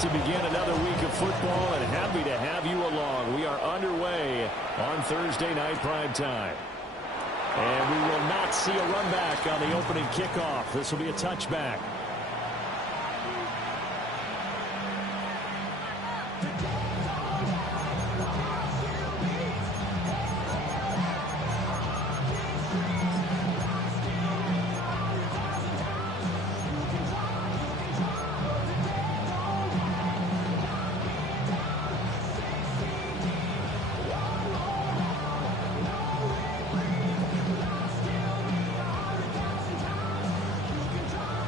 to begin another week of football, and happy to have you along. We are underway on Thursday night prime time. And we will not see a run back on the opening kickoff. This will be a touchback.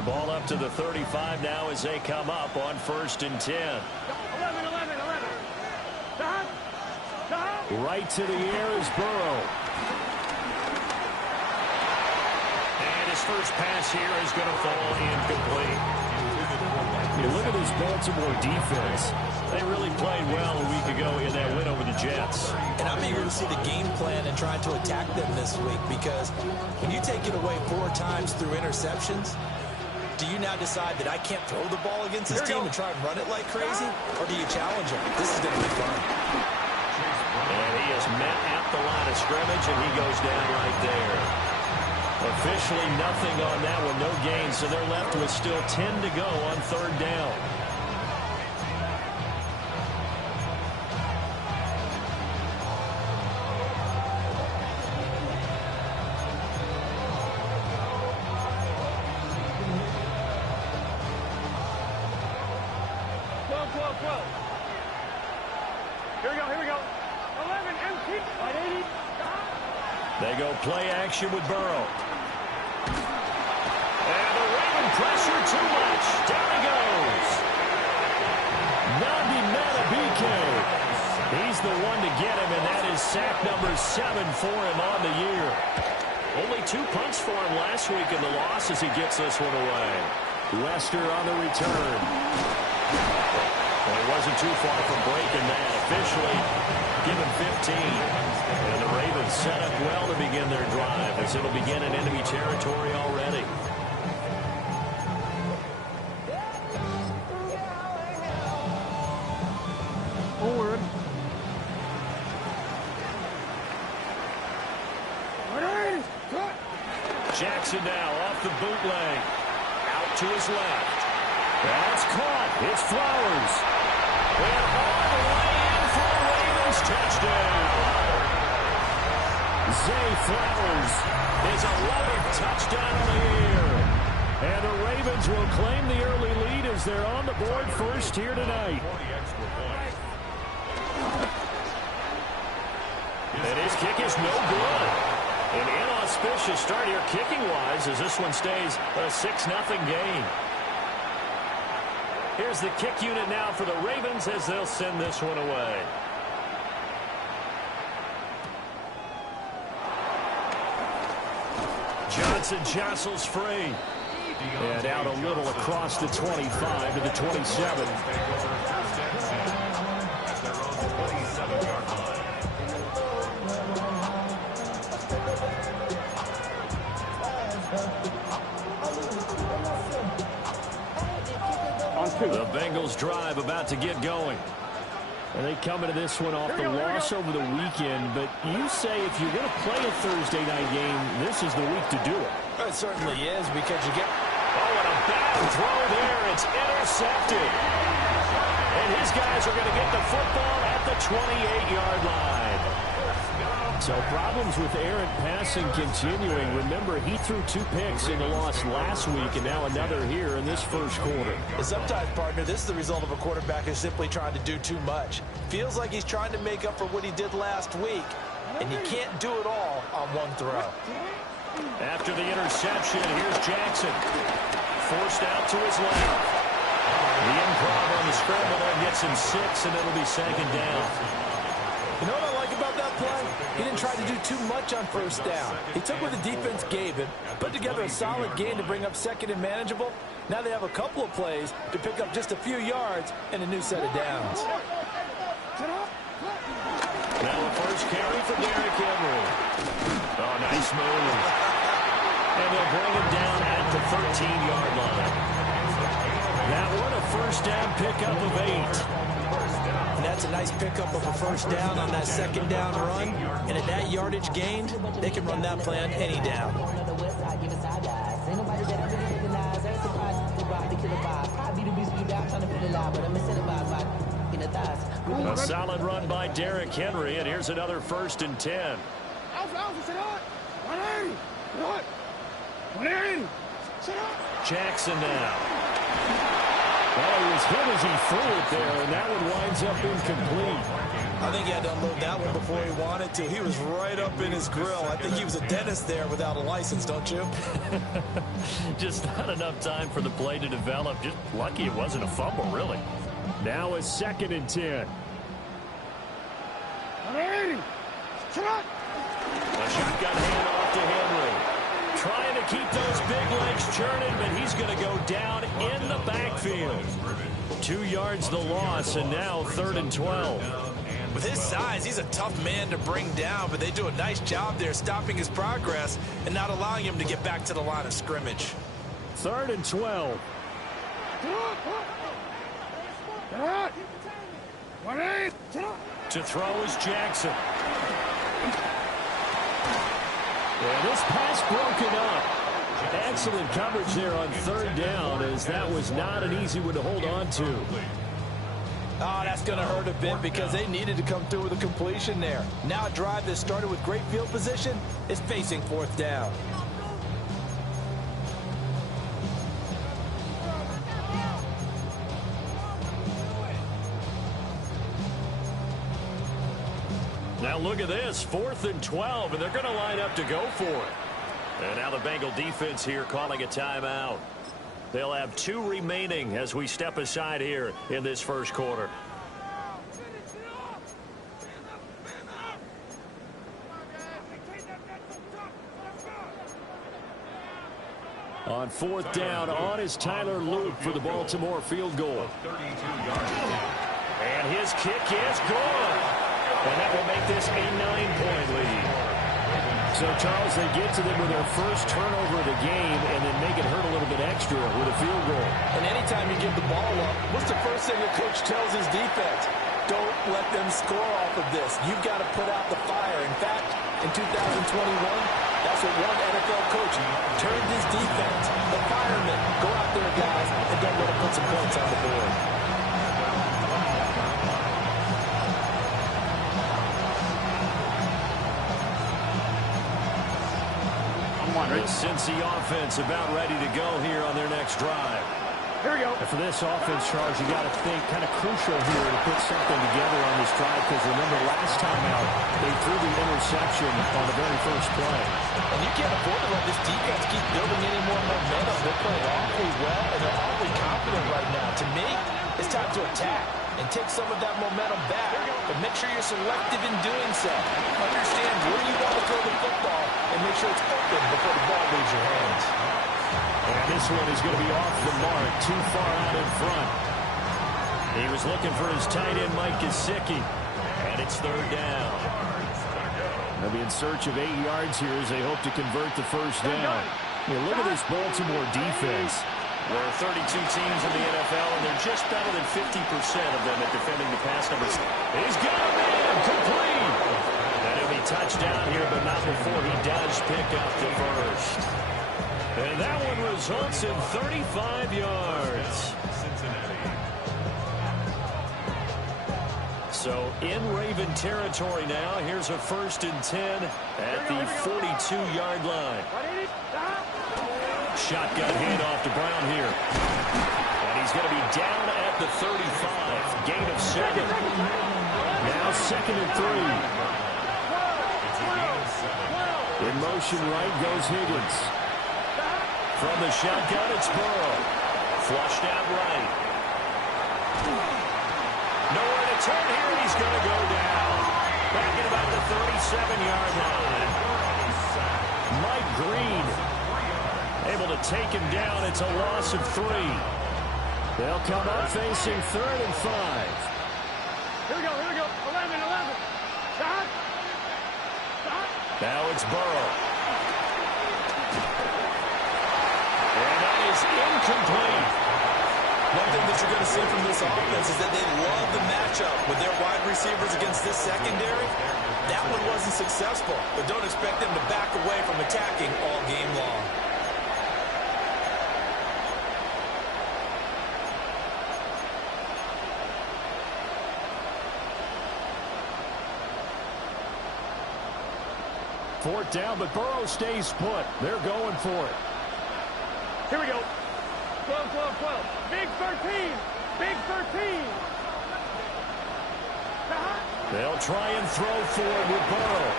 Ball up to the 35 now as they come up on 1st and 10. 11. Right to the air is Burrow. And his first pass here is going to fall incomplete. You look at this Baltimore defense. They really played well a week ago in that win over the Jets. And I'm eager to see the game plan and trying to attack them this week, because when you take it away 4 times through interceptions, do you now decide that I can't throw the ball against this team and try and run it like crazy? Or do you challenge them? This is going to be fun. And he is met at the line of scrimmage, and he goes down right there. Officially nothing on that one, no gain, so they're left with still 10 to go on 3rd down. Here we go. 11, empty. Right 80. They go play action with Burrow. And the Raven pressure too much. Down he goes. Nnamdi Madubuike. He's the one to get him, and that is sack number 7 for him on the year. Only 2 punts for him last week in the loss as he gets this one away. Lester on the return. Well, he wasn't too far from breaking that. Officially given 15. And the Ravens set up well to begin their drive, as it'll begin in enemy territory already. Forward. Jackson now off the bootleg. Out to his left. That's caught. It's Flowers. And all the way in for a Ravens touchdown. Zay Flowers, his 11th touchdown of the year. And the Ravens will claim the early lead as they're on the board first here tonight. And his kick is no good. An inauspicious start here kicking-wise as this one stays a 6-0 game. Here's the kick unit now for the Ravens as they'll send this one away. Johnson jostles free. And out a little across the 25 to the 27. The Bengals drive about to get going. And they come into this one off the loss over the weekend. But you say if you're going to play a Thursday night game, this is the week to do it. It certainly is, because you get... Oh, and a bad throw there. It's intercepted. And his guys are going to get the football at the 28-yard line. So problems with errant passing continuing. Remember, he threw 2 picks in the loss last week, and now another here in this first quarter. And sometimes, partner, this is the result of a quarterback who's simply trying to do too much. Feels like he's trying to make up for what he did last week, and you can't do it all on one throw. After the interception, here's Jackson. Forced out to his left. The improv on the scramble there gets him 6, and it'll be 2nd down. You know what I like about that play? He didn't try to do too much on 1st down. He took what the defense gave him, put together a solid game to bring up 2nd and manageable. Now they have a couple of plays to pick up just a few yards and a new set of downs. Now a first carry for Derrick Henry. Oh, nice move. And they'll bring him down at the 13-yard line. That one a first down pickup of 8. And that's a nice pickup of a first down on that second down run. And at that yardage gained, they can run that play on any down. A solid run by Derrick Henry, and here's another 1st and 10. Jackson now. Well, he was hit as he threw it there, and that one winds up incomplete. I think he had to unload that one before he wanted to. He was right up in his grill. I think he was a dentist there without a license, don't you? Just not enough time for the play to develop. Just lucky it wasn't a fumble, really. Now a 2nd and 10. A shotgun handoff to Henry. Trying to keep those big legs churning, but he's going to go down in the backfield. 2 yards the loss, and now 3rd and 12. With his size, he's a tough man to bring down, but they do a nice job there stopping his progress and not allowing him to get back to the line of scrimmage. 3rd and 12. To throw is Jackson. Yeah, this pass broken up. Excellent coverage there on 3rd down, as that was not an easy one to hold on to. Oh, that's going to hurt a bit because they needed to come through with a completion there. Now a drive that started with great field position is facing 4th down. Now look at this, 4th and 12, and they're going to line up to go for it. And now the Bengal defense here calling a timeout. They'll have 2 remaining as we step aside here in this first quarter. On 4th down, on is Tyler Luke for the Baltimore field goal. And his kick is good. And that will make this a 9-point lead. So, Charles, they get to them with their first turnover of the game and then make it hurt a little bit extra with a field goal. And anytime you give the ball up, what's the first thing the coach tells his defense? Don't let them score off of this. You've got to put out the fire. In fact, in 2021, that's what one NFL coach turned his defense. The firemen, go out there, guys, and don't let them put some points on the board. The Cincy offense about ready to go here on their next drive. Here we go. And for this offense, Charles, you got to think kind of crucial here to put something together on this drive, because remember last time out, they threw the interception on the very first play. And you can't afford to let this defense keep building any more momentum. They're playing awfully well, and they're awfully confident right now. To me, it's time to attack and take some of that momentum back. But make sure you're selective in doing so. Understand where you want to throw the football and make sure it's open before the ball leaves your hands. And this one is going to be off the mark, too far out in front. He was looking for his tight end, Mike Gesicki. And it's 3rd down. They'll be in search of 8 yards here as they hope to convert the first down. Look at this Baltimore defense. There are 32 teams in the NFL, and they're just better than 50% of them at defending the pass numbers. He's got a man, complete. And he'll be touchdown here, but not before he does pick up the first. And that one results in 35 yards. So in Raven territory now, here's a 1st and 10 at the 42-yard line. Shotgun handoff to Brown here. And he's going to be down at the 35. Gain of 7. Now 2nd and 3. In motion right goes Higgins. From the shotgun, it's Burrow. Flushed out right. Nowhere to turn here, and he's going to go down. Back at about the 37-yard line. Mike Green able to take him down. It's a loss of 3. They'll come up facing 3rd and 5. Here we go, 11. Stop. Now it's Burrow. And that is incomplete. One thing that you're going to see from this offense is that they love the matchup with their wide receivers against this secondary. That one wasn't successful, but don't expect them to back away from attacking all game long. Fourth down, but Burrow stays put. They're going for it. Here we go. 12, 12, 12. Big 13. Big 13. They'll try and throw for it with Burrow.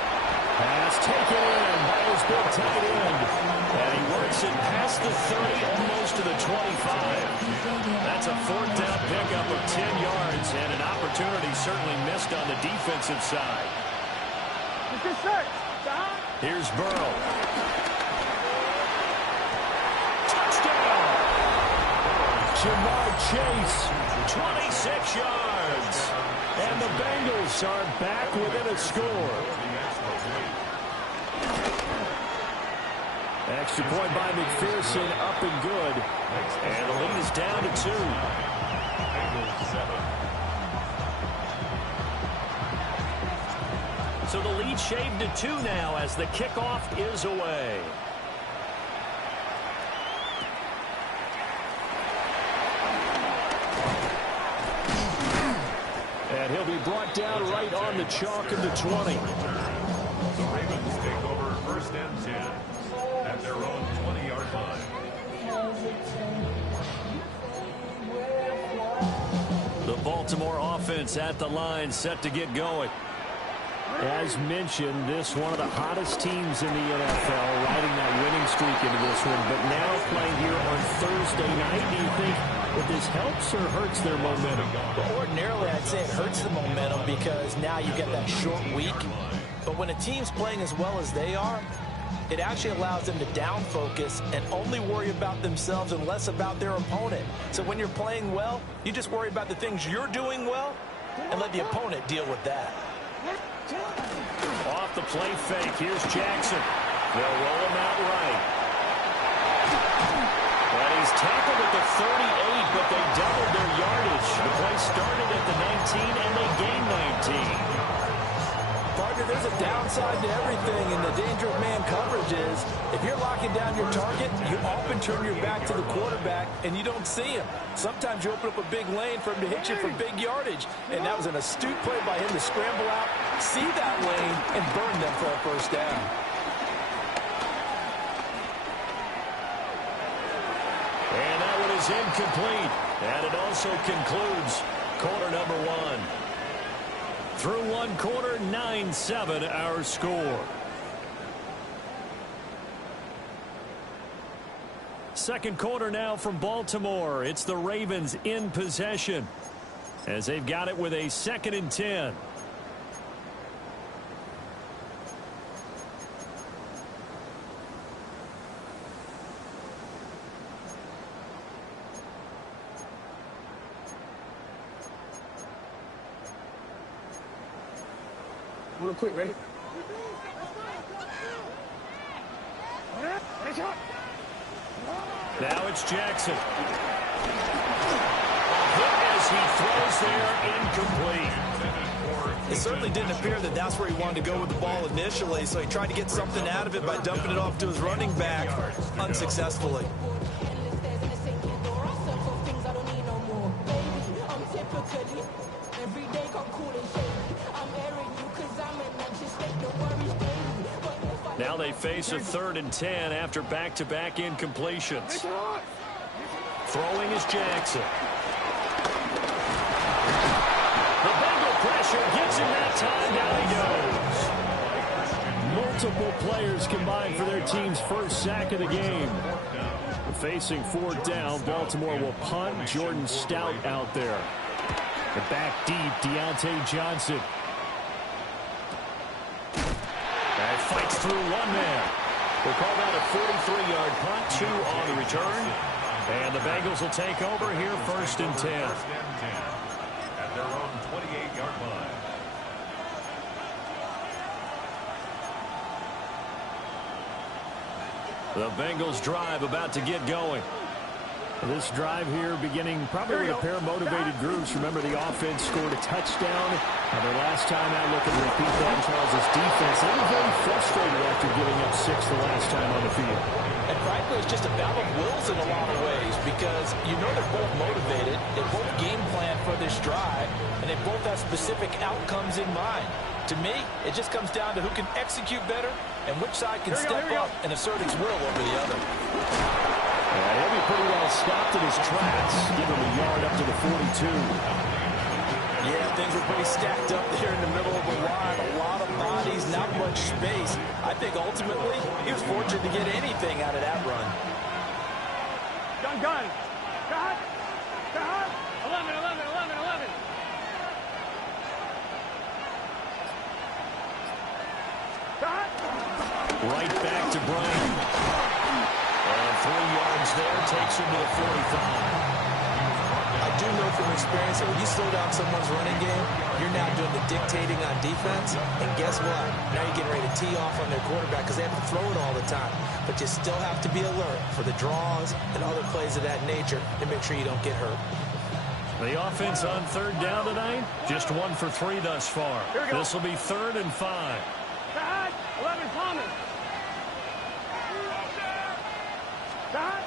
Pass taken in by his big tight end. And he works it past the 30, almost to the 25. That's a fourth down pickup of 10 yards, and an opportunity certainly missed on the defensive side. This is set. Here's Burrow. Touchdown! Jamar Chase, 26 yards. And the Bengals are back within a score. Extra point by McPherson, up and good. And the lead is down to 2. So the lead shaved to 2 now as the kickoff is away. And he'll be brought down right on the chalk of the 20. The Ravens take over first and 10 at their own 20-yard line. The Baltimore offense at the line, set to get going. As mentioned, this one of the hottest teams in the NFL, riding that winning streak into this one. But now playing here on Thursday night, do you think that this helps or hurts their momentum? Well, ordinarily, I'd say it hurts the momentum because now you get that short week. But when a team's playing as well as they are, it actually allows them to down focus and only worry about themselves and less about their opponent. So when you're playing well, you just worry about the things you're doing well and let the opponent deal with that. Off the play fake, here's Jackson. They'll roll him out right. And he's tackled at the 38, but they doubled their yardage. The play started at the 19, and they gained 19. Partner, there's a downside to everything, and the danger of man coverage is if you're locking down your target, you often turn your back to the quarterback, and you don't see him. Sometimes you open up a big lane for him to hit you for big yardage, and that was an astute play by him to scramble out, see that lane, and burn them for a first down. And that one is incomplete. And it also concludes quarter number 1. Through one quarter, 9-7 our score. Second quarter now from Baltimore. It's the Ravens in possession as they've got it with a 2nd and 10. Real quick, ready? Now it's Jackson. Hit as he throws there, incomplete. It certainly didn't appear that that's where he wanted to go with the ball initially, so he tried to get something out of it by dumping it off to his running back unsuccessfully. Now they face a 3rd and 10 after back-to-back incompletions. Throwing is Jackson. The Bengal pressure gets him that time. Down he goes. Multiple players combined for their team's first sack of the game. Facing 4th down, Baltimore will punt. Jordan Stout out there. The back deep, Deontay Johnson. And fights through one man. We'll call that a 43-yard punt, 2 on the return. And the Bengals will take over here, 1st and 10. At their own 28-yard line. The Bengals drive about to get going. This drive here beginning probably with a pair of motivated groups. Remember, the offense scored a touchdown. Their last time out, looking to repeat that. Charles' defense, they were very frustrated after giving up 6 the last time on the field. And frankly, it's just a battle of wills in a lot of ways because you know they're both motivated. They both game plan for this drive, and they both have specific outcomes in mind. To me, it just comes down to who can execute better and which side can step up and assert its will over the other. He'll be pretty well stopped in his tracks. Give him a yard up to the 42. Yeah, things were pretty stacked up there in the middle of the line. A lot of bodies, not much space. I think ultimately he was fortunate to get anything out of that run. Gun. Got. 11. Got. Right back to Brown. And 3 yards there takes him to the 45. I do know from experience that when you slow down someone's running game, you're now doing the dictating on defense. And guess what? Now you're getting ready to tee off on their quarterback because they have to throw it all the time. But you still have to be alert for the draws and other plays of that nature to make sure you don't get hurt. The offense on 3rd down tonight, just 1 for 3 thus far. This will be 3rd and 5. Got. 11 Thomas. Got.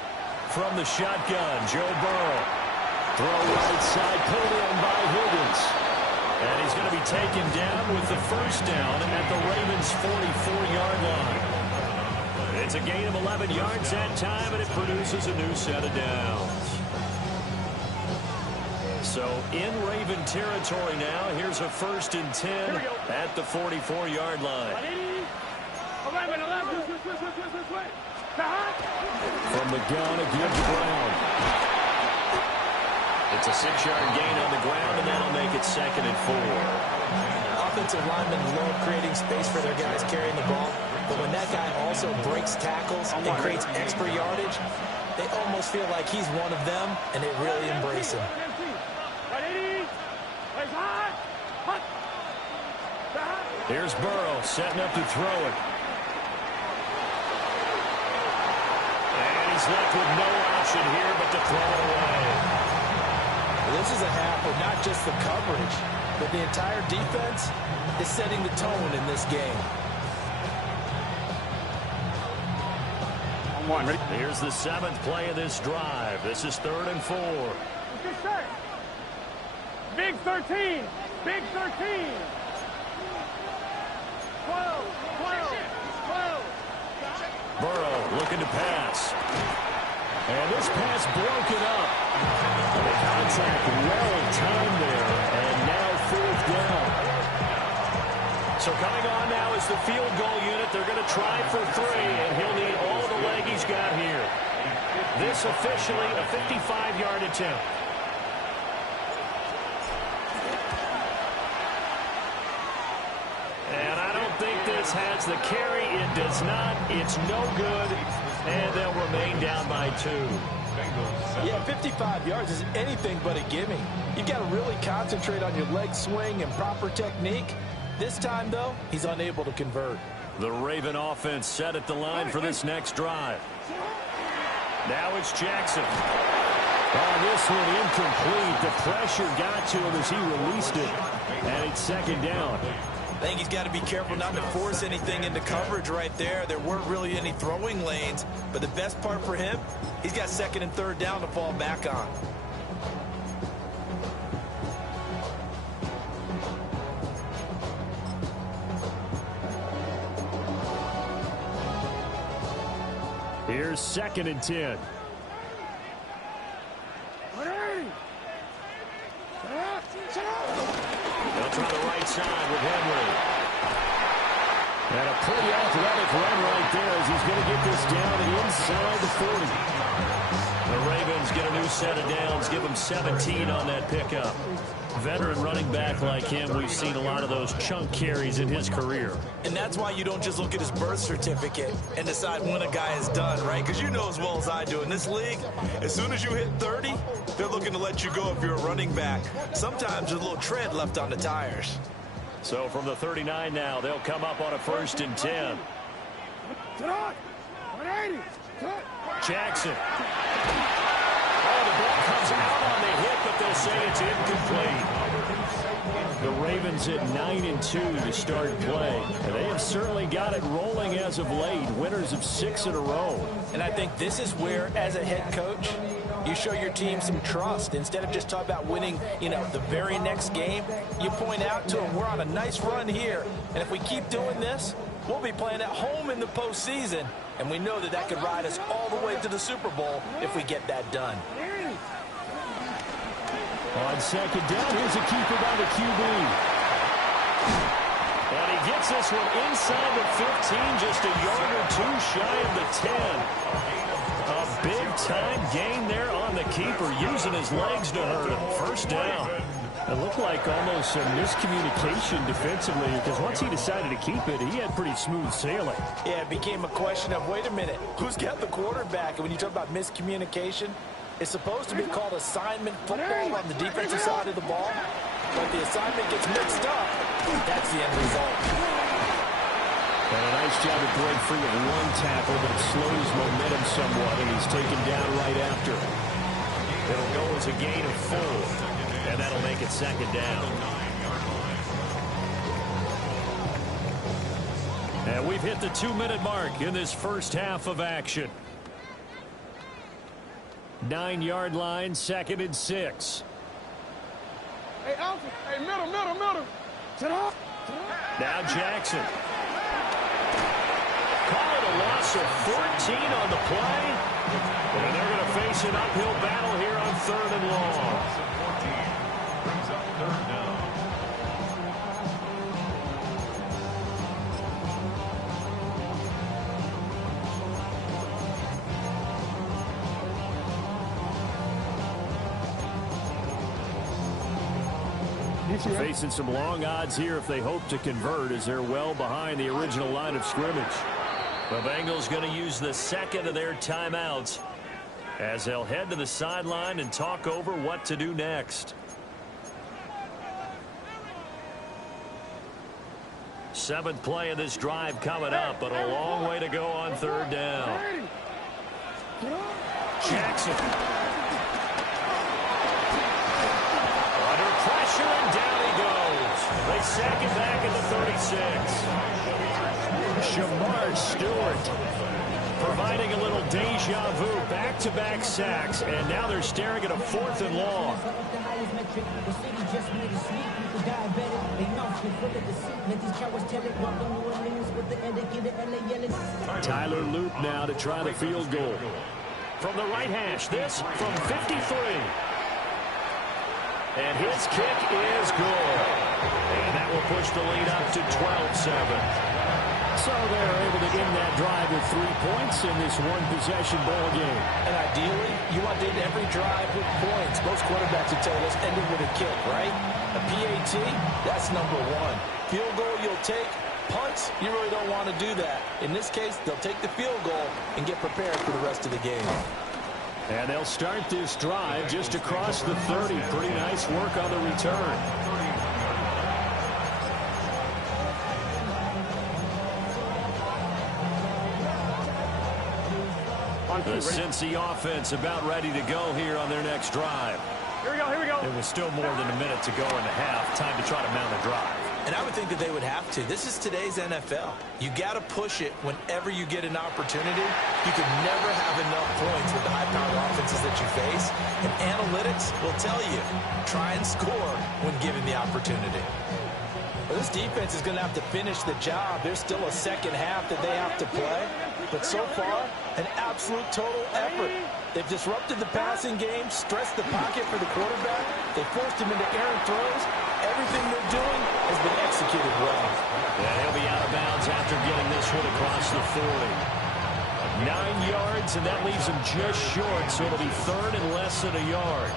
From the shotgun, Joe Burrow. Throw right side, pulled in by Higgins. And he's going to be taken down with the 1st down at the Ravens' 44-yard line. It's a gain of 11 yards that time, and it produces a new set of downs. So in Raven territory now, here's a 1st and 10 at the 44-yard line. 11. From the gun, a give to Brown. It's a 6-yard gain on the ground, and that'll make it 2nd and 4. Offensive linemen love creating space for their guys carrying the ball. But when that guy also breaks tackles and creates extra yardage, they almost feel like he's one of them, and they really embrace him. Here's Burrow setting up to throw it. And he's left with no option here but to throw it away. This is a half where not just the coverage, but the entire defense is setting the tone in this game. On 1, ready? Here's the 7th play of this drive. This is 3rd and 4. Good start. Big 13. Big 13. 12. Burrow looking to pass. And this pass broken up. The contact well timed there. And now 4th down. So coming on now is the field goal unit. They're going to try for 3, and he'll need all the leg he's got here. This officially a 55-yard attempt. And I don't think this has the carry. It does not. It's no good. And they'll remain down by 2. Yeah, 55 yards is anything but a gimme. You've got to really concentrate on your leg swing and proper technique. This time, though, he's unable to convert. The Raven offense set at the line for this next drive. Now it's Jackson. Oh, this one incomplete. The pressure got to him as he released it. And it's 2nd down. I think he's got to be careful not to force anything into coverage right there. There weren't really any throwing lanes, but the best part for him, he's got 2nd and 3rd down to fall back on. Here's 2nd and 10. They'll try the right side with Henry. And a pretty athletic run right there as he's going to get this down inside the 40. The Ravens get a new set of downs, give him 17 on that pickup. Veteran running back like him, we've seen a lot of those chunk carries in his career. And that's why you don't just look at his birth certificate and decide when a guy is done, right? Because you know as well as I do, in this league, as soon as you hit 30, they're looking to let you go if you're a running back. Sometimes there's a little tread left on the tires. So from the 39 now, they'll come up on a 1st and 10. Jackson. ball comes out on the hit, but they'll say it's incomplete. The Ravens at 9-2 to start play. And they have certainly got it rolling as of late. Winners of 6 in a row. And I think this is where, as a head coach, you show your team some trust. Instead of just talking about winning, the very next game, you point out to them, we're on a nice run here. And if we keep doing this, we'll be playing at home in the postseason. And we know that could ride us all the way to the Super Bowl if we get that done. On second down, here's a keeper by the QB. And he gets this one inside the 15, just a yard or two shy of the 10. A big-time gain there on the keeper, using his legs to hurt him. First down. It looked like almost some miscommunication defensively, because once he decided to keep it, he had pretty smooth sailing. Yeah, it became a question of, wait a minute, who's got the quarterback? And when you talk about miscommunication, it's supposed to be called assignment football on the defensive side of the ball. But the assignment gets mixed up. That's the end result. And a nice job to break free of one tackle, but it slows momentum somewhat, and he's taken down right after. It'll go as a gain of 4, and that'll make it second down. And we've hit the 2-minute mark in this first half of action. 9-yard line, 2nd and 6. Hey, Alpha. Hey, middle. Sit up. Now Jackson. Call it a loss of 14 on the play. And they're going to face an uphill battle here on 3rd and long. Brings up 3rd down. Facing some long odds here if they hope to convert, as they're well behind the original line of scrimmage. The Bengals going to use the second of their timeouts as they'll head to the sideline and talk over what to do next. 7th play of this drive coming up, but a long way to go on 3rd down. Jackson. Under pressure, and down he goes. They sack him back at the 36. Shamar Stewart providing a little deja vu, back-to-back sacks, and now they're staring at a 4th and long. Tyler Loop now to try the field goal. From the right hash, this from 53. And his kick is good. And that will push the lead up to 12-7. So they're able to end that drive with 3 points in this one-possession ball game. And ideally, you want to end every drive with points. Most quarterbacks would tell us ending with a kick, right? A PAT, that's number 1. Field goal you'll take. Punts, you really don't want to do that. In this case, they'll take the field goal and get prepared for the rest of the game. And they'll start this drive just across the 30. Pretty nice work on the return. The Cincy offense about ready to go here on their next drive. Here we go. There was still more than a minute to go in the half. Time to try to mount a drive. And I would think that they would have to. This is today's NFL. You got to push it whenever you get an opportunity. You could never have enough points with the high-powered offenses that you face. And analytics will tell you, try and score when given the opportunity. Well, this defense is going to have to finish the job. There's still a second half that they have to play. But so far, an absolute total effort. They've disrupted the passing game, stressed the pocket for the quarterback. They forced him into errant throws. Everything they're doing has been executed well. Yeah, he'll be out of bounds after getting this one across the 40. 9 yards, and that leaves him just short, so it'll be 3rd and less than a yard.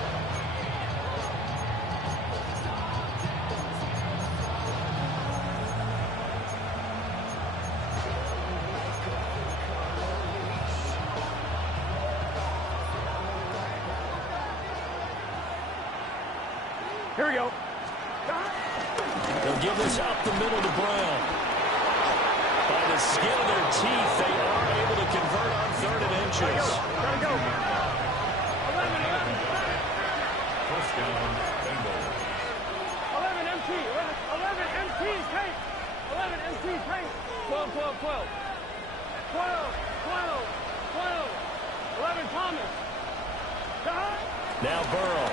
Here we go. They'll give this up the middle to Brown. By the skin of their teeth, they are able to convert on 3rd and inches. Gotta go. First down, Bengals. 11 MT, 11 MT tank, 11 MT tank, 12, 12, 12, 12, 12, 12, 11 Thomas. Now Burrow.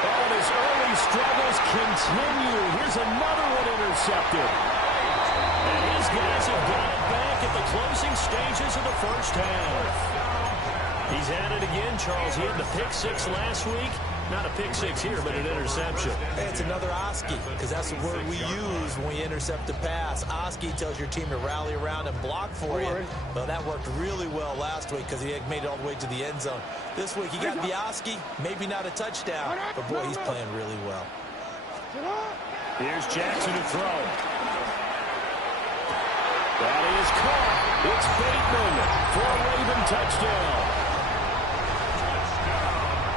And his early struggles continue. Here's another one intercepted. And his guys have got it back at the closing stages of the first half. He's at it again, Charles. He had the pick six last week. Not a pick six here, but an interception. Hey, it's another Oski, because that's the word we use when we intercept a pass. Oski tells your team to rally around and block for you. Well, that worked really well last week because he had made it all the way to the end zone. This week, he got the Oski, maybe not a touchdown, but boy, he's playing really well. Here's Jackson to throw. That is caught. It's Bateman for a Raven touchdown.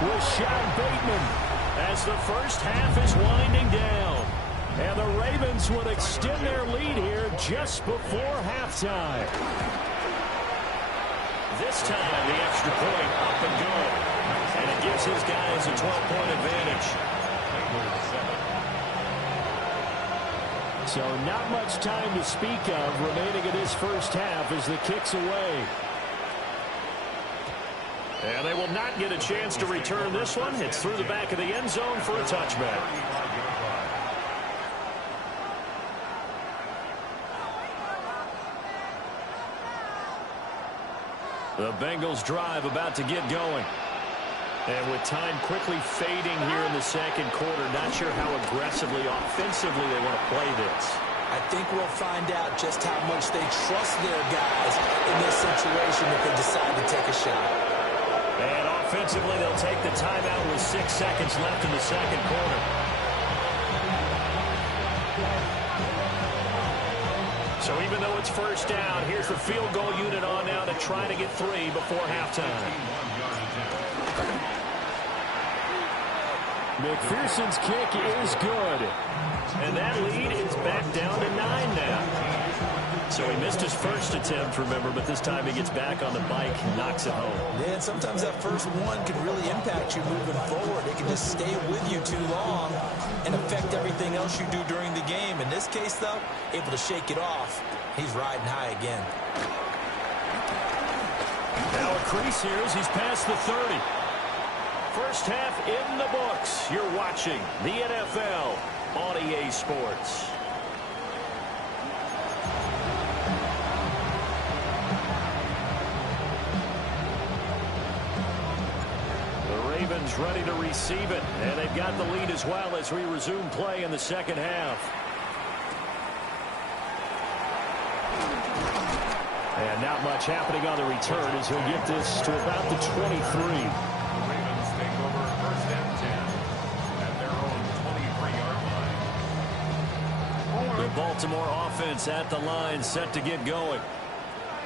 Rashad Bateman as the first half is winding down. And the Ravens would extend their lead here just before halftime. This time the extra point up and good. And it gives his guys a 12-point advantage. So not much time to speak of remaining in this first half as the kick's away. And they will not get a chance to return this one. It's through the back of the end zone for a touchback. The Bengals drive about to get going. And with time quickly fading here in the second quarter, not sure how aggressively, offensively they want to play this. I think we'll find out just how much they trust their guys in this situation if they decide to take a shot. And offensively, they'll take the timeout with 6 seconds left in the second quarter. So even though it's first down, here's the field goal unit on now to try to get 3 before halftime. McPherson's kick is good. And that lead is back down to 9 now. So he missed his first attempt, remember, but this time he gets back on the bike and knocks it home. Yeah, and sometimes that first one can really impact you moving forward. It can just stay with you too long and affect everything else you do during the game. In this case, though, able to shake it off. He's riding high again. Now a crease here as he's past the 30. First half in the books. You're watching the NFL on EA Sports. Ravens ready to receive it, and they've got the lead as well as we resume play in the second half. And not much happening on the return as he'll get this to about the 23. The Ravens take over first and 10 at their own 23-yard line. The Baltimore offense at the line set to get going.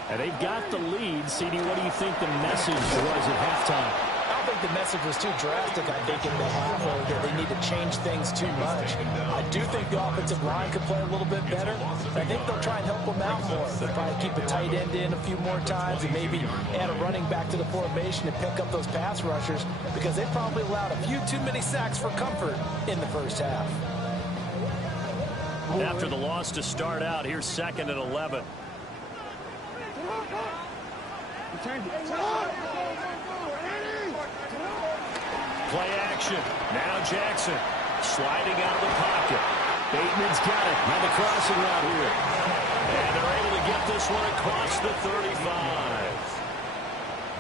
And they've got the lead. CD, what do you think the message was at halftime? I don't think the message was too drastic, I think, in the half, or that they need to change things too much. I do think the offensive line could play a little bit better. I think they'll try and help them out more. They'll probably keep a tight end in a few more times and maybe add a running back to the formation and pick up those pass rushers because they probably allowed a few too many sacks for comfort in the first half. After the loss to start out, here's 2nd and 11. Play action. Now Jackson sliding out of the pocket. Bateman's got it. Now the crossing route here. And they're able to get this one across the 35.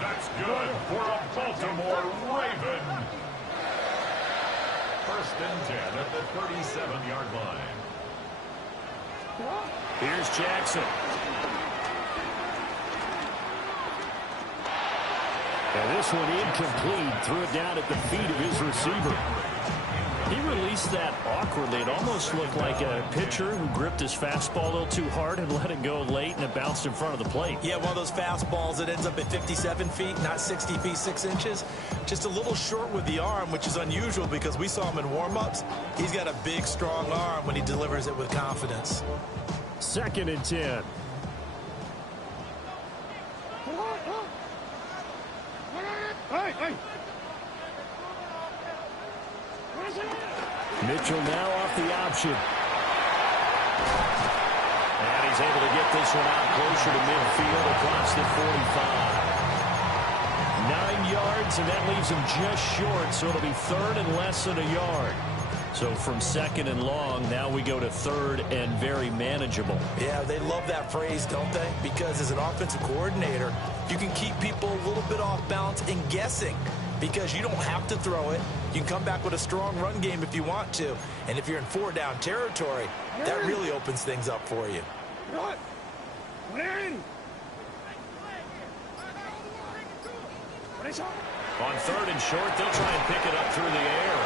That's good for a Baltimore Raven. First and 10 at the 37-yard line. Here's Jackson. And this one incomplete. Threw it down at the feet of his receiver. He released that awkwardly. It almost looked like a pitcher who gripped his fastball a little too hard and let it go late, and it bounced in front of the plate. Yeah, one of those fastballs that ends up at 57 feet, not 60 feet, 6 inches. Just a little short with the arm, which is unusual because we saw him in warm-ups. He's got a big, strong arm when he delivers it with confidence. 2nd and 10. Mitchell now off the option. And he's able to get this one out closer to midfield across the 45. 9 yards, and that leaves him just short, so it'll be third and less than a yard. So from second and long, now we go to third and very manageable. Yeah, they love that phrase, don't they? Because as an offensive coordinator, you can keep people a little bit off balance and guessing because you don't have to throw it. You can come back with a strong run game if you want to. And if you're in 4-down territory, that really opens things up for you. On third and short, they'll try and pick it up through the air.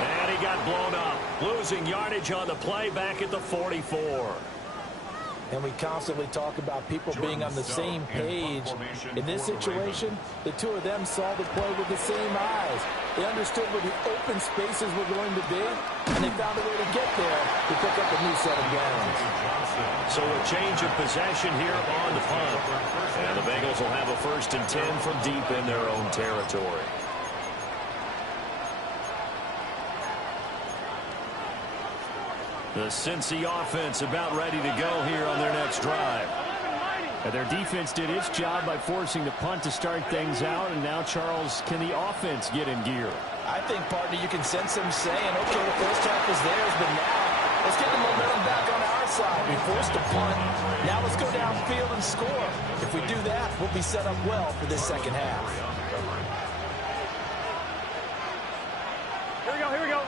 And he got blown up. Losing yardage on the play back at the 44. And we constantly talk about people being on the same page. In this situation, the two of them saw the play with the same eyes. They understood where the open spaces were going to be, and they found a way to get there to pick up a new set of downs. So a change of possession here on the punt. And the Bengals will have a 1st and 10 from deep in their own territory. The Cincy offense about ready to go here on their next drive. And their defense did its job by forcing the punt to start things out, and now, Charles, can the offense get in gear? I think, partner, you can sense them saying, okay, the first half was theirs, but now let's get the momentum back on our side. We forced a punt. Now let's go downfield and score. If we do that, we'll be set up well for this second half. Here we go.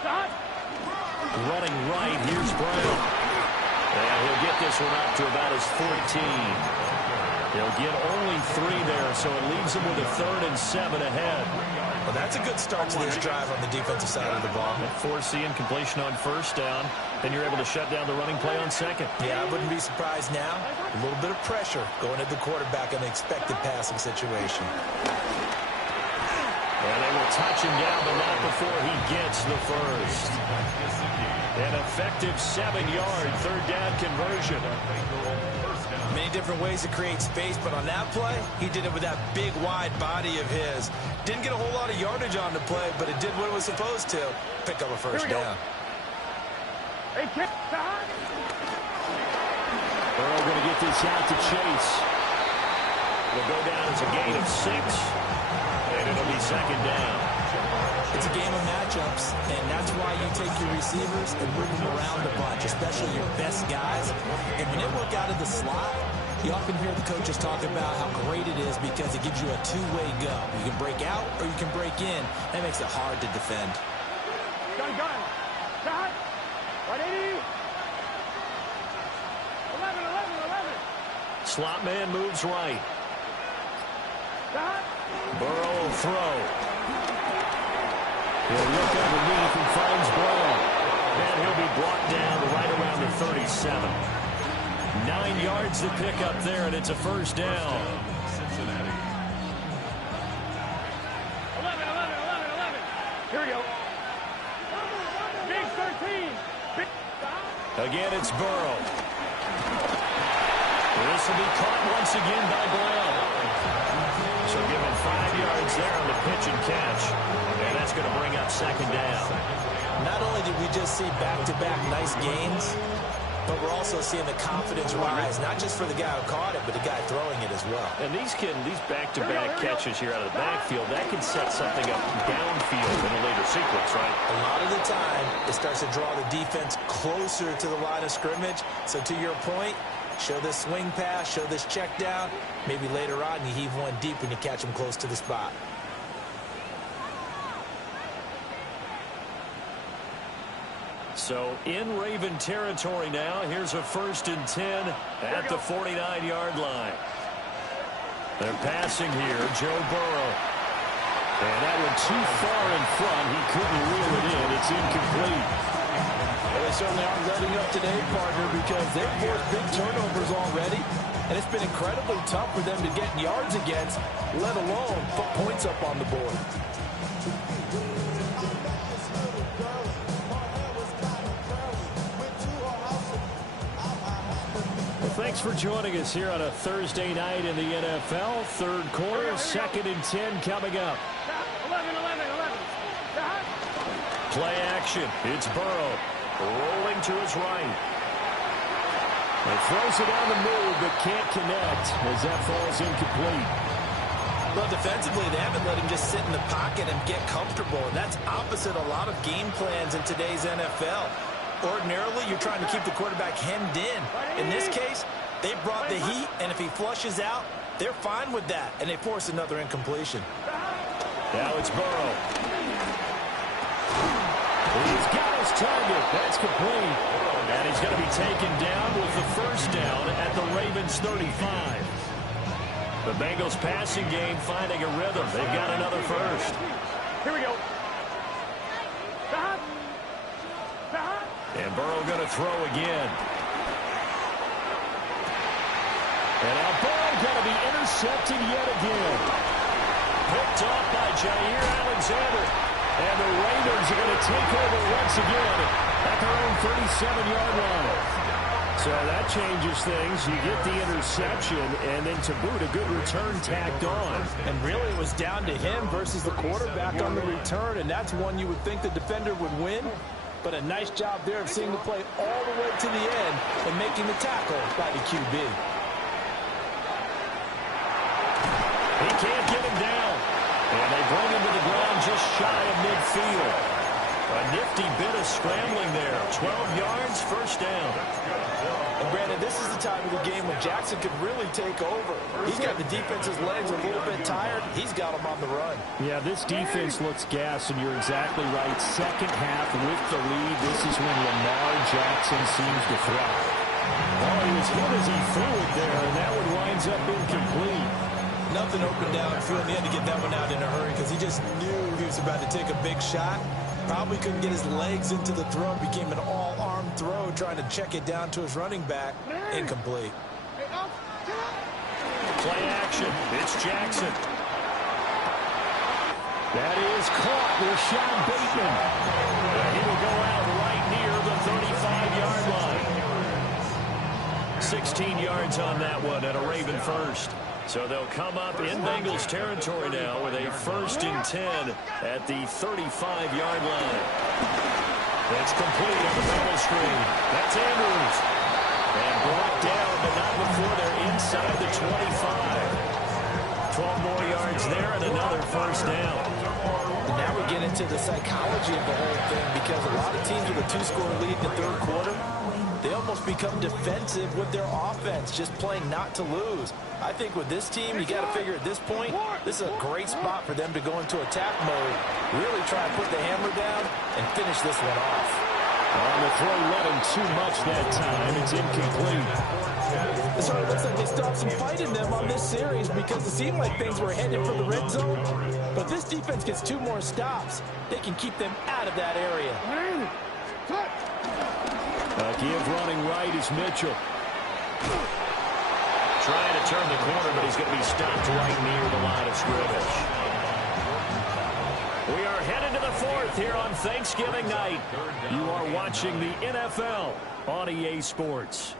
Stop. Running right, here's Brown. And he'll get this one up to about his 14. He'll get only 3 there, so it leaves him with a 3rd and 7 ahead. Well, that's a good start to this drive on the defensive side of the ball. Foreseeing completion on 1st down, then you're able to shut down the running play on 2nd. Yeah, I wouldn't be surprised now. A little bit of pressure going at the quarterback in an expected passing situation. And they will touch him down, but not before he gets the first. An effective 7-yard 3rd down conversion. Many different ways to create space, but on that play, he did it with that big, wide body of his. Didn't get a whole lot of yardage on the play, but it did what it was supposed to. Pick up a 1st down. Hey, kid. Burrow going to get this out to Chase. It'll go down as a gain of 6. And it'll be 2nd down. It's a game of matchups, and that's why you take your receivers and move them around a bunch, especially your best guys. And when they work out of the slot, you often hear the coaches talk about how great it is because it gives you a two-way go. You can break out or you can break in. That makes it hard to defend. Gun. Shot. 180. 11. Slot man moves right. Shot. Burrow will throw. He'll look underneath and finds Brown. And he'll be brought down right around the 37. 9 yards to pick up there, and it's a 1st down. Cincinnati. 11. Here we go. Big 13. Big. Again, it's Burrow. This will be caught once again by Brown. So give him 5 yards there on the pitch and catch. And that's going to bring up 2nd down. Not only did we just see back-to-back nice gains, but we're also seeing the confidence rise, not just for the guy who caught it, but the guy throwing it as well. And these back-to-back catches here out of the backfield, that can set something up downfield in a later sequence, right? A lot of the time, it starts to draw the defense closer to the line of scrimmage. So to your point, show this swing pass, show this check down. Maybe later on you heave one deep when you catch them close to the spot. So in Raven territory now, here's a 1st and 10 at the 49-yard line. They're passing here, Joe Burrow. And that one too far in front. He couldn't reel it in. It's incomplete. Well, they certainly aren't letting up today, partner, because they've forced big turnovers already. And it's been incredibly tough for them to get yards against, let alone put points up on the board. Thanks for joining us here on a Thursday night in the NFL. 3rd quarter, 2nd and 10 coming up. 11. Play action. It's Burrow rolling to his right. He throws it on the move, but can't connect as that falls incomplete. Well, defensively, they haven't let him just sit in the pocket and get comfortable, and that's opposite a lot of game plans in today's NFL. Ordinarily, you're trying to keep the quarterback hemmed in. In this case, they brought the heat, and if he flushes out, they're fine with that, and they force another incompletion. Now it's Burrow. He's got his target. That's complete. And he's going to be taken down with the first down at the Ravens 35. The Bengals passing game finding a rhythm. They've got another first. Here we go. And Burrow going to throw again. And now Burrow going to be intercepted yet again. Picked off by Jair Alexander. And the Raiders are going to take over once again at their own 37-yard line. So that changes things. You get the interception, and then to boot, a good return tacked on. And really, it was down to him versus the quarterback on the return, and that's one you would think the defender would win. But a nice job there of seeing the play all the way to the end and making the tackle by the QB. He can't get him down. And they bring him to the ground just shy of midfield. A nifty bit of scrambling there. 12 yards, first down. And Brandon, this is the time of the game when Jackson could really take over. He's got the defense's legs a little bit tired. He's got them on the run. Yeah, this defense looks gassed, and you're exactly right. Second half with the lead, this is when Lamar Jackson seems to thrive. Oh, he was hit as he threw it there, and that one winds up incomplete. Nothing open downfield. He had to get that one out in a hurry because he just knew he was about to take a big shot. Probably couldn't get his legs into the throw. Became an all-arm throw trying to check it down to his running back. Incomplete. Play action. It's Jackson. That is caught. Rashad Bateman. He will go out right near the 35-yard line. 16 yards on that one and a Raven first. So they'll come up in Bengals territory now with a 1st and 10 at the 35-yard line. That's complete on the bubble screen. That's Andrews. And brought down, but not before they're inside the 25. 12 more yards there and another first down. And now we get into the psychology of the whole thing because a lot of teams with a 2-score lead in the third quarter, they almost become defensive with their offense, just playing not to lose. I think with this team, you got to figure at this point, this is a great spot for them to go into attack mode, really try and put the hammer down and finish this one off. On the throw, let him too much that time. It's incomplete. So it looks like they still have some fight in them on this series because it seemed like things were headed for the red zone. But if this defense gets 2 more stops, they can keep them out of that area. Give running right is Mitchell. Trying to turn the corner, but he's going to be stopped right near the line of scrimmage. We are headed to the 4th here on Thanksgiving night. You are watching the NFL on EA Sports.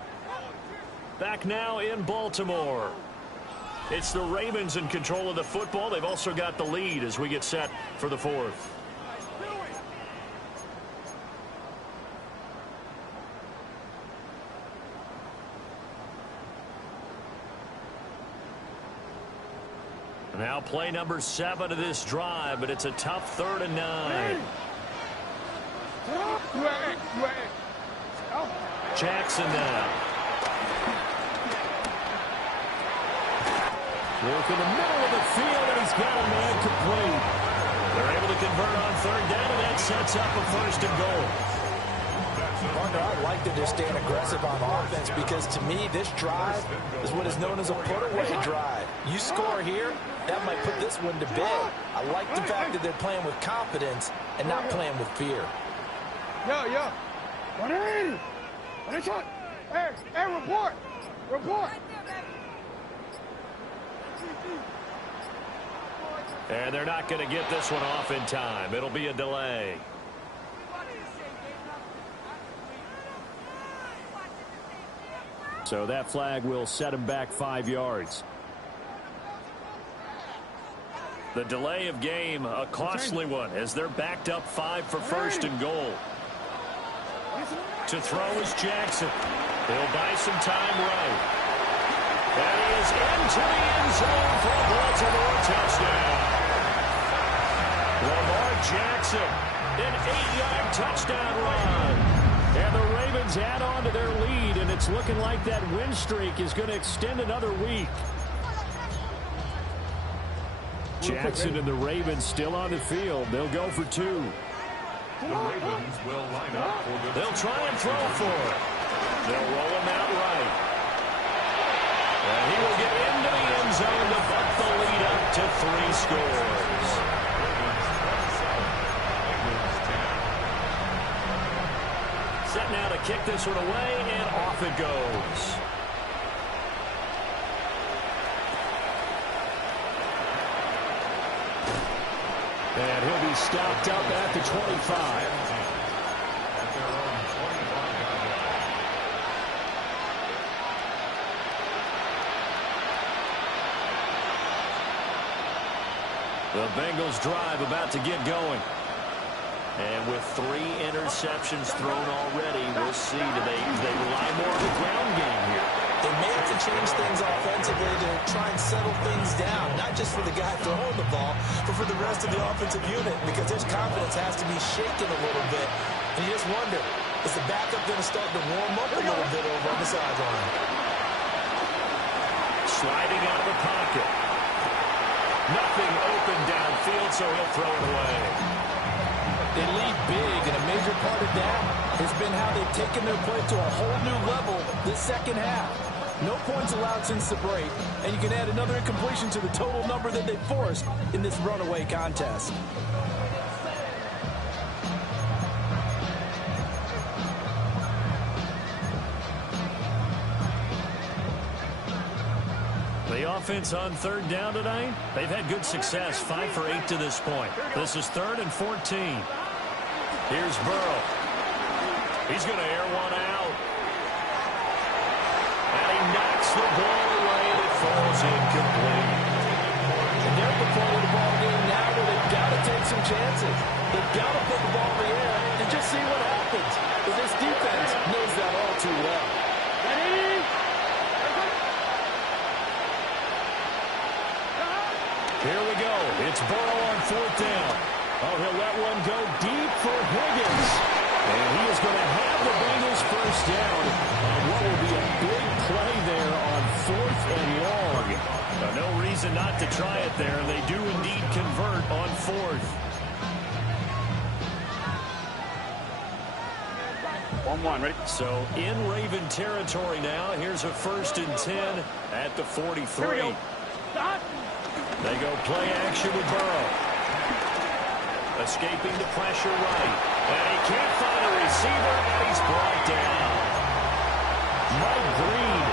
Back now in Baltimore. It's the Ravens in control of the football. They've also got the lead as we get set for the 4th. Now play number 7 of this drive, but it's a tough 3rd and 9. Jackson now. Work in the middle of the field, and he's got a man complete. They're able to convert on 3rd down, and that sets up a 1st and goal. Wonder, I like that they're staying aggressive on offense because to me, this drive is what is known as a put-away drive. You score here, that might put this one to bed. I like the fact that they're playing with confidence and not playing with fear. Yo. Hey, report. And they're not going to get this one off in time. It'll be a delay. So that flag will set him back 5 yards. The delay of game, a costly one, as they're backed up 5 for first and goal. To throw is Jackson. He'll buy some time right. And he is into the end zone for a Baltimore touchdown. Lamar Jackson, an 8-yard touchdown run. And the Ravens add on to their lead, and it's looking like that win streak is going to extend another week. Jackson and the Ravens still on the field. They'll go for 2. The Ravens will line up for the... They'll try and throw for it. They'll roll him out right. And he will get into the end zone to buck the lead up to 3 scores. Set now to kick this one away, and off it goes. And he'll be stopped up at the 25. The Bengals drive about to get going. And with 3 interceptions thrown already, we'll see. Do they rely more on the ground game here? They may have to change things offensively to try and settle things down, not just for the guy throwing the ball, but for the rest of the offensive unit, because his confidence has to be shaken a little bit. And you just wonder, is the backup going to start to warm up a little bit over on the sideline? Sliding out of the pocket. Nothing open downfield, so he'll throw it away. They lead big, and a major part of that has been how they've taken their play to a whole new level this second half. No points allowed since the break, and you can add another incompletion to the total number that they forced in this runaway contest. The offense on 3rd down tonight, they've had good success, 5 for 8 to this point. This is 3rd and 14. Here's Burrow. He's going to air one out. And he knocks the ball away, and it falls incomplete. And they're at the point of the ball game now where they've got to take some chances. They've got to put the ball in the air and just see what happens. But this defense knows that all too well. Here we go. It's Burrow on 4th down. Oh, he'll let one go deep for Higgins. And he is going to have the Bengals first down on what will be a big play there on 4th and long. No reason not to try it there. They do indeed convert on 4th. 1-1, ready? So in Raven territory now. Here's a 1st and 10 at the 43. Stop. They go play action with Burrow. Escaping the pressure right. And he can't find a receiver, and he's brought down. Mike Green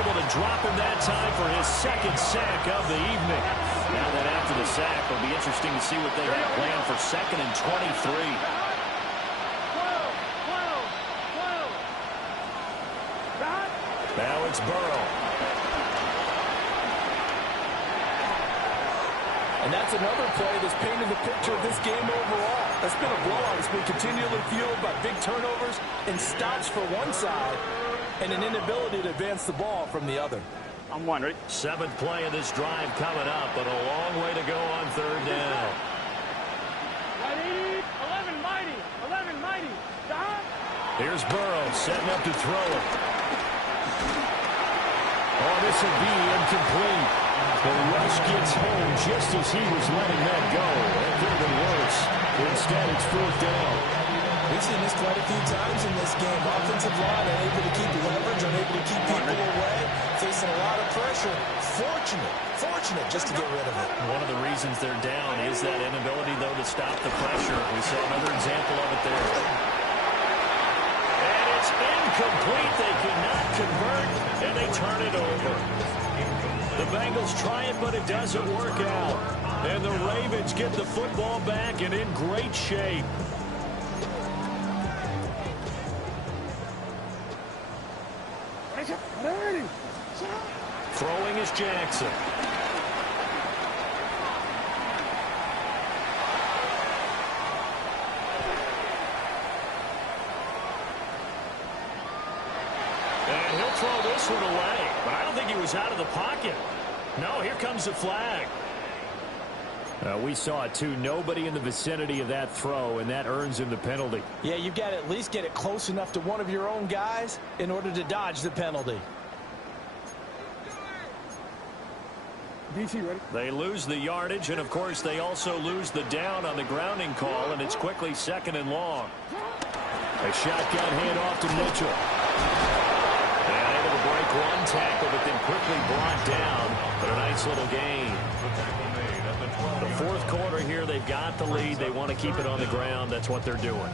able to drop him that time for his 2nd sack of the evening. Now that after the sack, it'll be interesting to see what they have planned for 2nd and 23. 12. Now it's Burrow. And that's another play that's painted the picture of this game overall. That's been a blowout. It's been continually fueled by big turnovers and stops for one side and an inability to advance the ball from the other. I'm 1, ready? 7th play of this drive coming up, but a long way to go on 3rd down. Ready? 11 mighty. 11 mighty. Stop. Here's Burrow setting up to throw it. Oh, this will be incomplete. The rush gets home just as he was letting that go. It could have been worse. Instead, it's 4th down. We've seen this quite a few times in this game. Offensive line unable to keep leverage, unable to keep people away, facing a lot of pressure. Fortunate just to get rid of it. One of the reasons they're down is that inability, though, to stop the pressure. We saw another example of it there. And it's incomplete. They cannot convert, and they turn it over. The Bengals try it, but it doesn't work out. And the Ravens get the football back and in great shape. Throwing is Jackson. throw this one away, but I don't think he was out of the pocket. No, here comes the flag. We saw it too. Nobody in the vicinity of that throw, and that earns him the penalty. Yeah, you've got to at least get it close enough to one of your own guys in order to dodge the penalty. DC, ready? They lose the yardage, and, of course, they also lose the down on the grounding call, and it's quickly 2nd and long. A shotgun handoff to Mitchell. And able to break one tackle, but then quickly brought down. But a nice little gain. The 4th quarter here, they've got the lead. They want to keep it on the ground. That's what they're doing.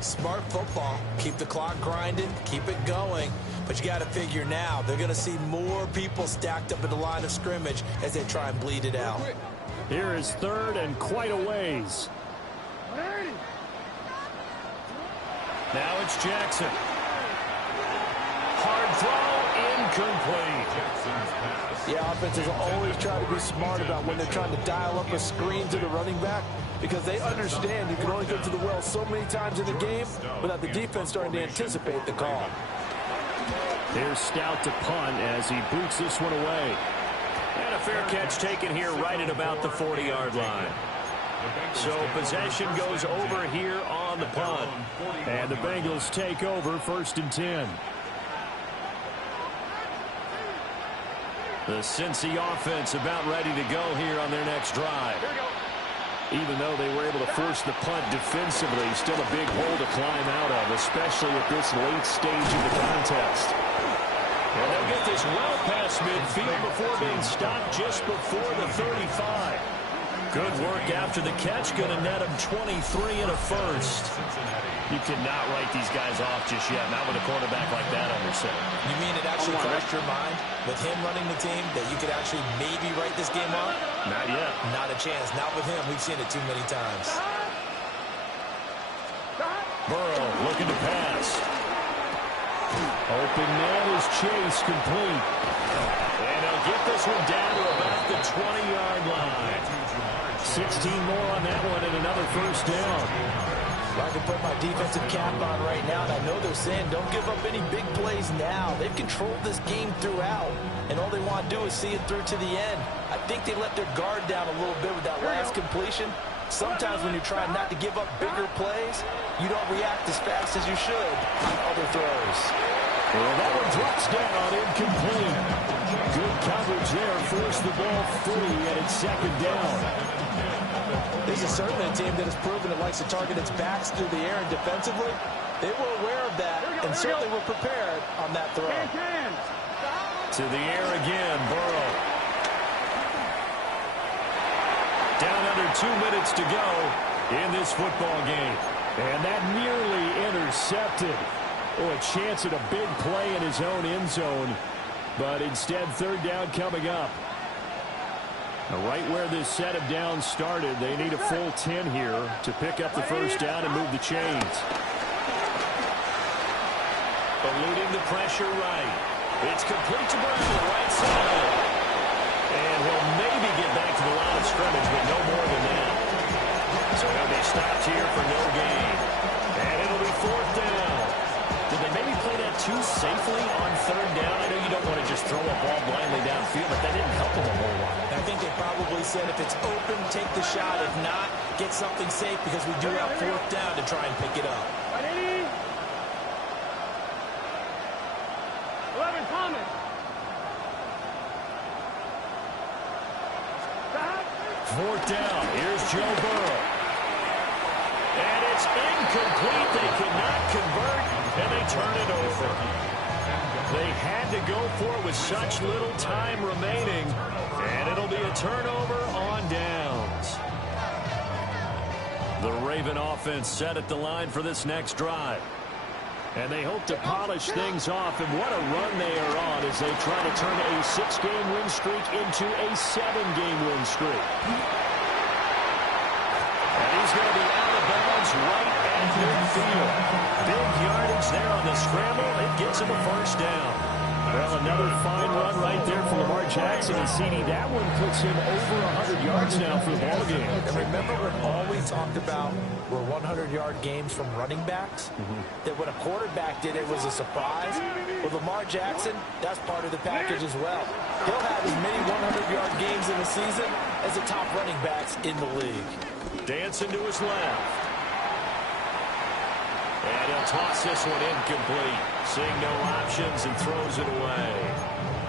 Smart football. Keep the clock grinding. Keep it going. But you got to figure now, they're going to see more people stacked up at the line of scrimmage as they try and bleed it out. Here is 3rd and quite a ways. Now it's Jackson. Hard throw, incomplete. Yeah, offenses always try to be smart about when they're trying to dial up a screen to the running back, because they understand you can only get to the well so many times in the game without the defense starting to anticipate the call. Here's Stout to punt as he boots this one away. And a fair catch taken here right at about the 40-yard line. So possession goes over here on the punt. And the Bengals take over 1st and 10. The Cincy offense about ready to go here on their next drive. Even though they were able to force the punt defensively, still a big hole to climb out of, especially at this late stage of the contest. And they'll get this well past midfield before being stopped just before the 35. Good work after the catch. Going to net him 23 and a first. You cannot write these guys off just yet. Not with a quarterback like that under center. You mean it actually crossed your mind with him running the team that you could actually maybe write this game off? Not yet. Not a chance. Not with him. We've seen it too many times. Burrow looking to pass. Open man is Chase, complete. And they'll get this one down to about the 20-yard line. 16 more on that one and another first down. I can put my defensive cap on right now, and I know they're saying don't give up any big plays now. They've controlled this game throughout, and all they want to do is see it through to the end. I think they let their guard down a little bit with that last completion. Sometimes when you're trying not to give up bigger plays, you don't react as fast as you should on other throws. Well, that one drops down, incomplete. Good coverage there, forced the ball free, and it's 2nd down. This is certainly a team that has proven it likes to target its backs through the air and defensively. They were aware of that and certainly were prepared on that throw. To the air again, Burrow. Down under 2 minutes to go in this football game. And that nearly intercepted. Oh, a chance at a big play in his own end zone. But instead, 3rd down coming up. Right where this set of downs started, they need a full 10 here to pick up the first down and move the chains. Eluding the pressure right. It's complete to Brown, the right side. And he'll maybe get back to the line of scrimmage, but no more than that. So he'll be stopped here for no gain. And it'll be 4th down. Did they maybe play that too safely on 3rd down? I know you don't want to just throw a ball blindly downfield, but that didn't help them a whole lot. I think they probably said if it's open, take the shot. If not, get something safe because we do have 4th down to try and pick it up. 11, Thomas. 4th down. Here's Joe Burrow. And it's incomplete. They cannot convert, and they turn it over. They had to go for it with such little time remaining, and it'll be a turnover on downs. The Raven offense set at the line for this next drive. And they hope to polish things off, and what a run they are on as they try to turn a 6-game win streak into a 7-game win streak. And he's going to be out of bounds right at midfield. Big yardage there on the scramble. It gets him a first down. Well, another fine run right there for Lamar Jackson and CD. That one puts him over 100 yards now for the ball game. And remember when all we talked about were 100-yard games from running backs? That when a quarterback did it was a surprise? With Lamar Jackson, that's part of the package as well. He'll have as many 100-yard games in a season as the top running backs in the league. Dancing to his left. And he'll toss this one incomplete. Seeing no options and throws it away.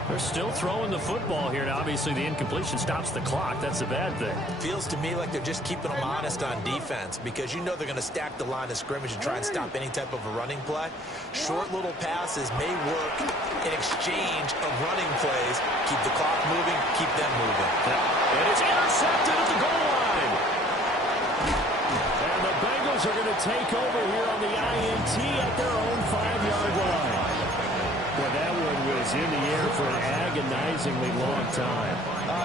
They're still throwing the football here. Now, obviously, the incompletion stops the clock. That's a bad thing. Feels to me like they're just keeping them honest on defense because you know they're going to stack the line of scrimmage and try and stop any type of a running play. Short little passes may work in exchange of running plays. Keep the clock moving, keep them moving. And it's intercepted at the goal line. And the Bengals are going to take over here on the INT at their own 5-yard line. Well, that one was in the air for an agonizingly long time.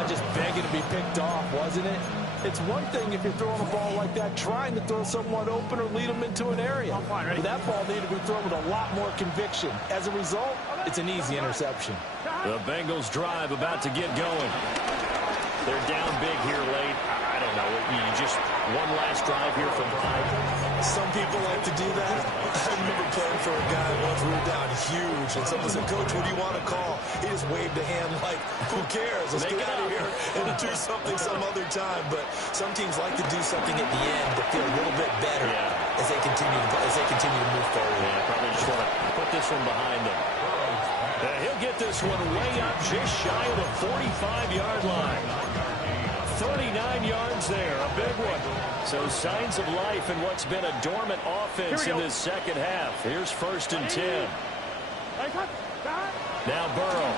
Just begging to be picked off, wasn't it? It's one thing if you're throwing a ball like that, trying to throw someone open or lead them into an area. But that ball needed to be thrown with a lot more conviction. As a result, it's an easy interception. The Bengals drive about to get going. They're down big here late. I don't know. You just one last drive here from 5. Some people like to do that. I remember playing for a guy once we were down huge, and someone said, "Coach, what do you want to call?" He just waved a hand like, "Who cares? Let's get out of here and do something some other time." But some teams like to do something at the end to feel a little bit better as they continue to move forward. Yeah, probably just want to put this one behind them. He'll get this one way up just shy of the 45-yard line. 39 yards there, a big one. So signs of life in what's been a dormant offense in this second half. Here's 1st and 10. Now Burrow.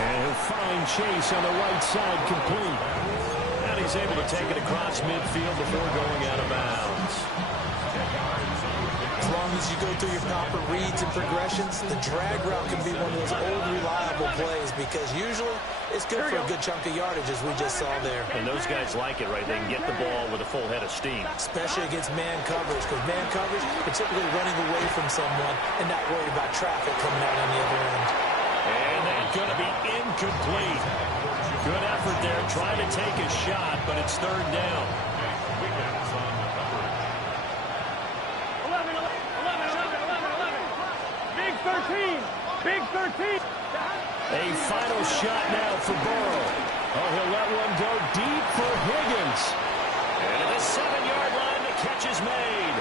And he'll find Chase on the right side complete. And he's able to take it across midfield before going out of bounds. As long as you go through your proper reads and progressions, the drag route can be one of those old reliable plays because usually it's good for a good chunk of yardage as we just saw there. And those guys like it, right? They can get the ball with a full head of steam. Especially against man coverage because man coverage, you're typically running away from someone and not worried about traffic coming out on the other end. And that's going to be incomplete. Good effort there, trying to take a shot, but it's 3rd down. 13. Big 13. A final shot now for Burrow. Oh, he'll let one go deep for Higgins. And at the 7-yard line, the catch is made.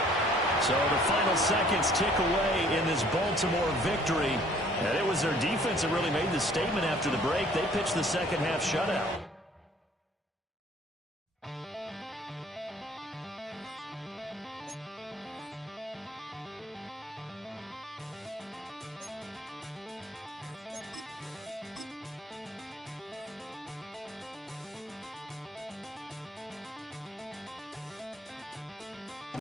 So the final seconds tick away in this Baltimore victory. And it was their defense that really made the statement after the break. They pitched the second half shutout.